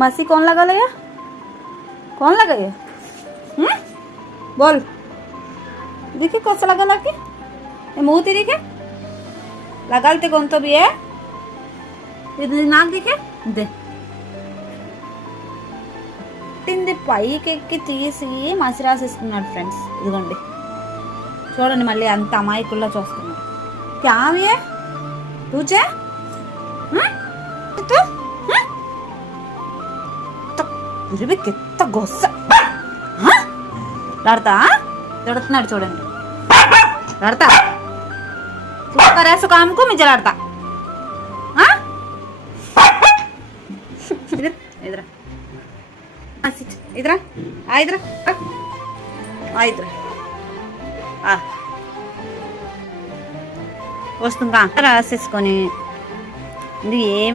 मासी कौन लगा लगा कौन लगाया बोल देखिए कैसा लगा लगे मुँह ते देखे लगालते कौन तो भी है ఇది నాకు దికే దే తింది పైకి ఎక్కి తీసి మసి రాసేసుకున్నాడు ఫ్రెండ్స్. ఇదిగోండి చూడండి, మళ్ళీ అంత అమాయకుల్లా చూస్తున్నాడు. క్యావే తూచే కిత్త గొస్స లాడతా దొడుతున్నాడు చూడండి. లాడతా చూస్తారా కాముకు మిజ్జ లాడతా. इधर इधर इधर इधर वस्तु रासेसुकोनी